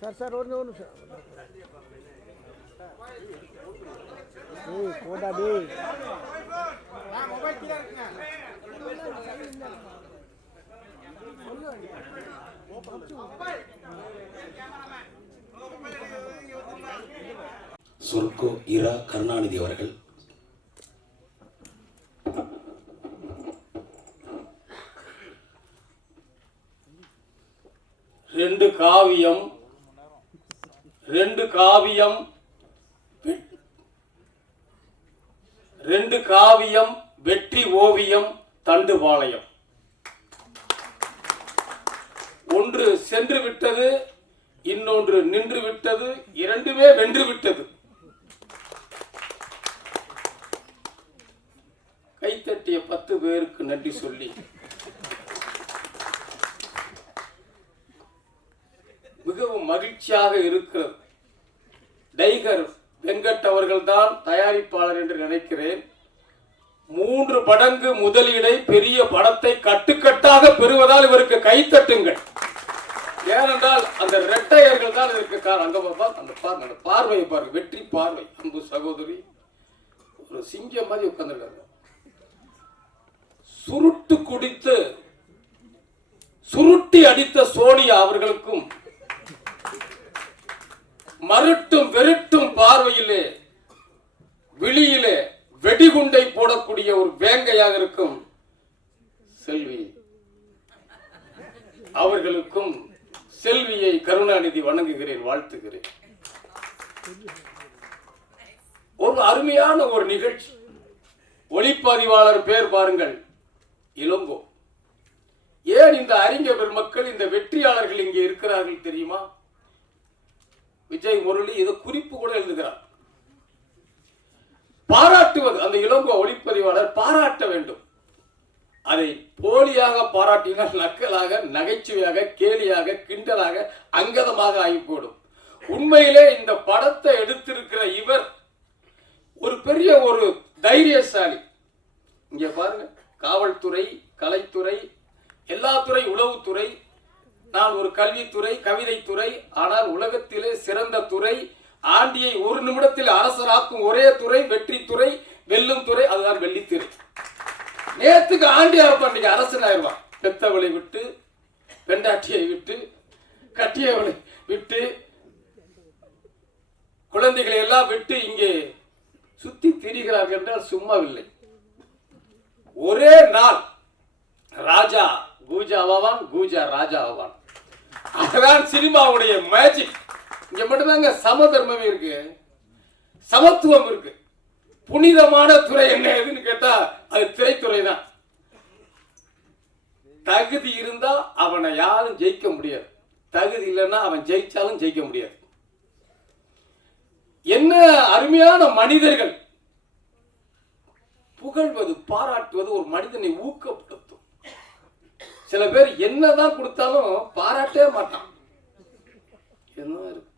Sir sir ஒரு ஒரு நிமிஷம் ஏய் போடா டேய் சொர்க்கோ இரா கருணாநிதி அவர்கள் ரெண்டு காவியம் ரெண்டு காவியம் ரெண்டு காவியம் வெற்றி ஓவியம் தண்டுபாளையம் ஒன்று சென்று விட்டது இன்னொன்று நின்று விட்டது இரண்டுமே வென்று விட்டது. கைத்தட்டிய பத்து பேருக்கு நன்றி சொல்லி. மிகவும் மகிழ்ச்சியாக இருக்கிறது. டைகர் வெங்கட் அவர்கள்தான் தயாரிப்பாளர் என்று நினைக்கிறேன். மூன்று மடங்கு முதலீடை பெரிய படத்தை கட்டுக்கட்டாக பெறுவதால் இவருக்கு கைத்தட்டுங்கள் ஏனென்றால் அந்த ரெட்டையர்கள் தான் இதற்கு காரணம். அந்த பாருங்க அந்த பார்வையை பாருங்க. வெற்றி பார்வை. அன்பு சகோதரி ஒரு சிங்கம் மாதிரி உட்கார்ந்துருக்காங்க. சுருட்டு குடித்து சுருட்டி அடித்த சோனியா அவர்களுக்கும் மருட்டும் வெருட்டும் பார்வையிலே விழியிலே வெடிகுண்டை போடக்கூடிய ஒரு வேங்கையாக இருக்கும் செல்வி. அவர்களுக்கும் செல்வியை கருணாநிதி வணங்குகிறேன் வாழ்த்துகிறேன். ஒரு அருமையான ஒரு நிகழ்ச்சி. ஒளிப்பதிவாளர் பேர் பாருங்கள் இளங்கோ. ஏன் இந்த அறிஞர் மக்கள் இந்த வெற்றியாளர்கள் இங்கே இருக்கிறார்கள் தெரியுமா? விஜய் முரளி ஏதோ குறிப்பு கூட எழுதுகிறார். பாராட்டுவது அந்த இளங்கோ ஒளிப்பதிவாளர் பாராட்ட வேண்டும். அதை போலியாக பாராட்டினால் நக்கலாக நகைச்சுவையாக கேலியாக கிண்டலாக அங்கதமாக ஆகிக்கூடும். உண்மையிலே இந்த படத்தை எடுத்திருக்கிற இவர் ஒரு பெரிய ஒரு தைரியசாலி. இங்க பாருங்க காவல்துறை கலைத்துறை எல்லா துறை உளவுத்துறை நான் ஒரு கல்வித்துறை கவிதைத்துறை ஆனால் உலகத்திலே சிறந்த துறை ஆண்டியை ஒரு நிமிடத்தில் அரசராக்கும் ஒரே துறை வெற்றி துறை வெல்லும் துறை அதுதான் வெள்ளித்திரு நேத்துக்கு ஆண்டியா இருப்பான் அரசன் ஆயிடுவான். பெத்தவளை விட்டு பெண்டாட்டியை விட்டு கட்டியவளை விட்டு குழந்தைகளை எல்லாம் விட்டு இங்கே சுத்தி திரிகிறார்கள் என்றால் சும்மாவில்லை. ஒரே நாள் ராஜா கூஜா ஆவான் கூஜா ராஜா ஆவான் அதுதான் சினிமாவுடைய மேஜிக் இங்க மட்டும்தாங்க சமதர்மமே இருக்கு. சமத்துவம் இருக்கு. புனிதமான துறை என்ன எதுன்னு கேட்டா அது திரைத்துறை தான் தகுதி இருந்தா அவனை யாரும் ஜெயிக்க முடியாது. தகுதி இல்லைன்னா அவன் ஜெயிச்சாலும் ஜெயிக்க முடியாது. என்ன அருமையான மனிதர்கள். புகழ்வது பாராட்டுவது ஒரு மனிதனை ஊக்கப்படுத்தும் சில பேர் என்னதான் கொடுத்தாலும் பாராட்டவே மாட்டான். என்ன இருக்கு?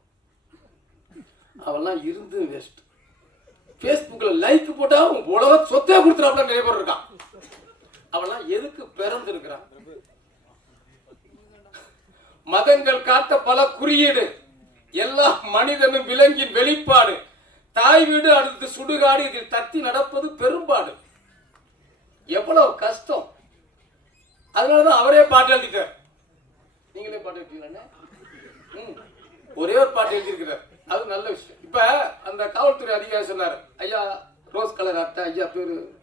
அவெல்லாம் இருந்து வேஸ்ட் ஃபேஸ்புக்கில் லைக் போட்டா உன் உலக சொத்தே கொடுத்துறாப்ல நிறைய பேர் இருக்கான். அவெல்லாம் எதுக்கு பிறந்திருக்கிறான்? மதங்கள் காட்ட பல குறியீடு. எல்லா மனிதனும் விலங்கின் வெளிப்பாடு. தாய் வீடு அடுத்து சுடுகாடு. இதில் தத்தி நடப்பது பெரும்பாடு. எவ்வளவு கஷ்டம். அதனாலதான் அவரே பாட்டு எழுதிட்டார். நீங்களே பாட்டு எழுதிட்டீங்களா. ஒரே ஒரு பாட்டு எழுதியிருக்கிறார். அது நல்ல விஷயம். இப்ப அந்த காவல்துறை அதிகாரி சொன்னார் ஐயா ரோஸ் கலர் அட்டை ஐயா பேரு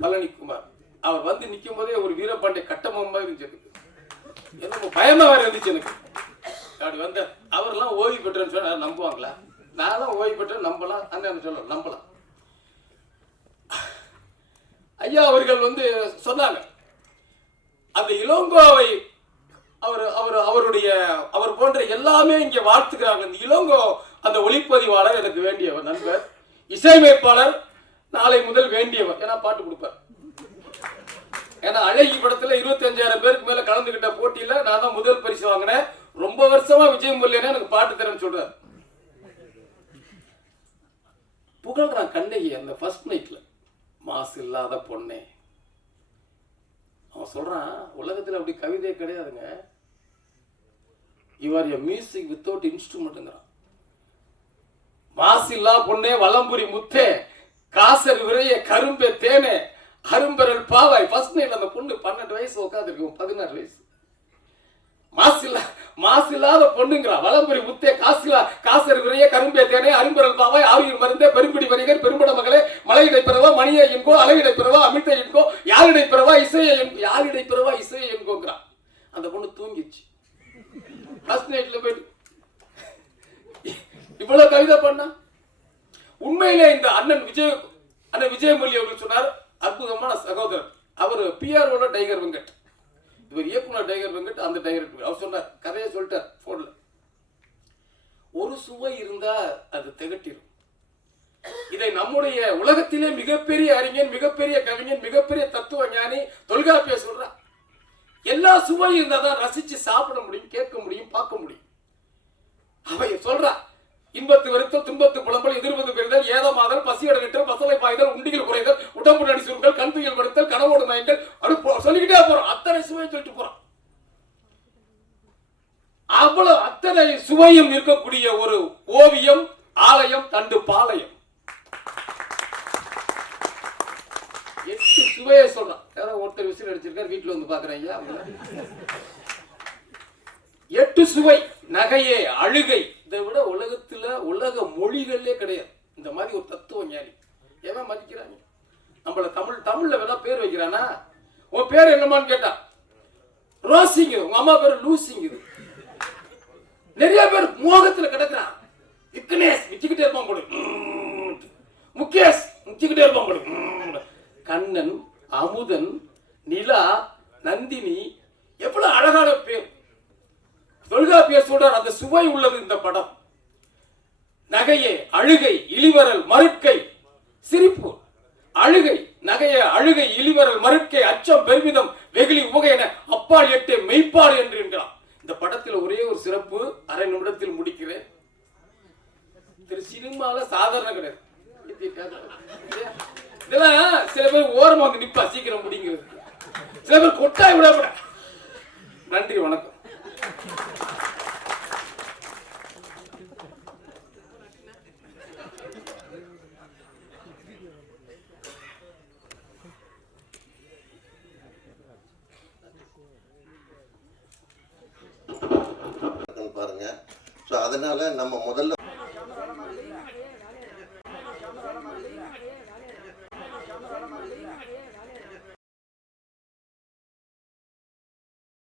பழனிக்குமார். அவர் வந்து நிற்கும் போதே ஒரு வீரபாண்டிய கட்டமம் இருந்துச்சு. எனக்கு. எனக்கு பயமா வேற இருந்துச்சு எனக்கு. அப்படி வந்த அவர்லாம் ஓய்வு பெற்றேன்னு சொன்னா நம்புவாங்களா? நானும் ஓய்வு பெற்றேன் நம்பலாம். அந்த சொல்ல நம்பலாம். ஐயா அவர்கள் வந்து சொன்னாங்க அந்த இளங்கோவை அவர் அவர் அவருடைய அவர் போன்ற எல்லாமே இங்கே வாழ்த்துக்கிறாங்க இந்த இளங்கோ அந்த ஒளிப்பதிவாளர் எனக்கு வேண்டியவர் நண்பர். இசையமைப்பாளர் நாளை முதல் வேண்டியவர். ஏன்னா பாட்டு கொடுப்பார். ஏன்னா அழகி படத்துல இருபத்தஞ்சாயிரம் பேருக்கு மேல கலந்துகிட்ட போட்டியில நான் தான் முதல் பரிசு வாங்கினேன். ரொம்ப வருஷமா விஜய் முல்லையா எனக்கு பாட்டு தரேன்னு சொல்றாரு. புகழ்றான் கண்ணகி அந்த ஃபர்ஸ்ட் நைட்ல மாசு இல்லாத பொண்ணே. அவன் சொல்றான் உலகத்துல அப்படி கவிதை கிடையாதுங்க. இவர் எ மியூசிக் வித்தவுட் இன்ஸ்ட்ருமெண்ட்டுங்கிறான் மாசில்லா பொண்ணே வலம்புரி முத்தே காசர் விரைய கரும்பே தேனே அரும்பரல் பாவாய். ஃபர்ஸ்ட் நைட் அந்த பொண்ணு பன்னெண்டு வயசு உட்காந்துருக்கும் பதினாறு வயசு. மாசில்லா மாசில்லாத பொண்ணுங்கிறா. வலம்புரி முத்தே காசிலா காசர் விரைய கரும்பே தேனே அரும்பரல் பாவாய் ஆவியில் மருந்தே பெரும்பிடி வணிகர் பெரும்பட மகளே மலையிடை பிறவா மணியை என்கோ அலையிடை பிறவா அமிர்த என்கோ யாரிடை பிறவா இசையை என்கோ யாரிடை பிறவா இசையை என்கோங்கிறான் அந்த பொண்ணு தூங்கிச்சு ஃபர்ஸ்ட் நைட்ல போயிட்டு இவ்வளவு கவிதை பண்ணா? உண்மையிலே இந்த அண்ணன் விஜய் அண்ணன் விஜயமொழி அவர்கள் சொன்னார் அற்புதமான சகோதரர். அவர் பிஆர்ஓட டைகர் வெங்கட். இவர் இயக்குனர் டைகர் வெங்கட் அந்த டைரக்டர் அவர் சொன்னார் கதையை சொல்லிட்டார் போன்ல ஒரு சுவை இருந்தா அது திகட்டிடும் இதை நம்முடைய உலகத்திலே மிகப்பெரிய அறிஞன் மிகப்பெரிய கவிஞன் மிகப்பெரிய தத்துவ ஞானி தொல்காப்பிய சொல்றான் எல்லா சுவையும் இருந்தாதான் ரசிச்சு சாப்பிட முடியும் கேட்க முடியும் பார்க்க முடியும். அவைய சொல்றா இன்பத்து வெறுத்தல் துன்பத்து புலம்பல் எதிர்வது பெறுதல் ஏதமாதல் பசியோட நிற்றல் பசலை பாய்தல் உண்டிகள் குறைதல் உடம்பு நடி சுருங்கள் கண்துயில் படுத்தல் கனவோடு மயங்கள் அப்படி சொல்லிக்கிட்டே போறோம். அத்தனை சுவையும் சொல்லிட்டு அவ்வளவு அத்தனை சுவையும் இருக்கக்கூடிய ஒரு ஓவியம் ஆலயம் தண்டு பாளையம். எட்டு சுவையை சொல்றான். யாரோ ஒருத்தர் விசில் அடிச்சிருக்கார் வீட்டுல வந்து பாக்குறேன் ஐயா எட்டு சுவை நகையே அழுகை இதை விட உலகத்துல உலக மொழிகளே கிடையாது. இந்த மாதிரி ஒரு தத்துவ ஞானி. எவன் மதிக்கிறாங்க. நம்மள தமிழ் தமிழ்ல வேணா பேர் வைக்கிறானா? உன் பேர் என்னமான்னு கேட்டா ரோசிங் உங்க அம்மா பேர் லூசிங் நிறைய பேர் மோகத்துல கிடக்குறான். விக்னேஷ் வச்சுக்கிட்டே இருப்பான் போடு முகேஷ் வச்சுக்கிட்டே இருப்பான் போடு கண்ணன் அமுதன் நிலா நந்தினி எவ்வளவு அழகான பேர். தொல்காப்பியர் சொல்றார் அந்த சுவை உள்ளது இந்த படம். நகையே அழுகை இளிவரல் மறுக்கை சிரிப்பு. அழுகை நகைய அழுகை இழிவரல் மறுக்கை அச்சம் பெருமிதம் வெகுளி உகை என அப்பால் எட்டே மெய்ப்பாடு என்று என்கிறான். இந்த படத்தில் ஒரே ஒரு சிறப்பு அரை நிமிடத்தில் முடிக்கிறேன். திரு சினிமால சாதாரண கிடையாது. இதெல்லாம் சில பேர் ஓரமா வந்து நிப்பா சீக்கிரம் முடிங்கிறது. சில பேர் கொட்டாய் விட விட நன்றி வணக்கம் இருக்குன்னு பாருங்க ஸோ அதனால நம்ம முதல்ல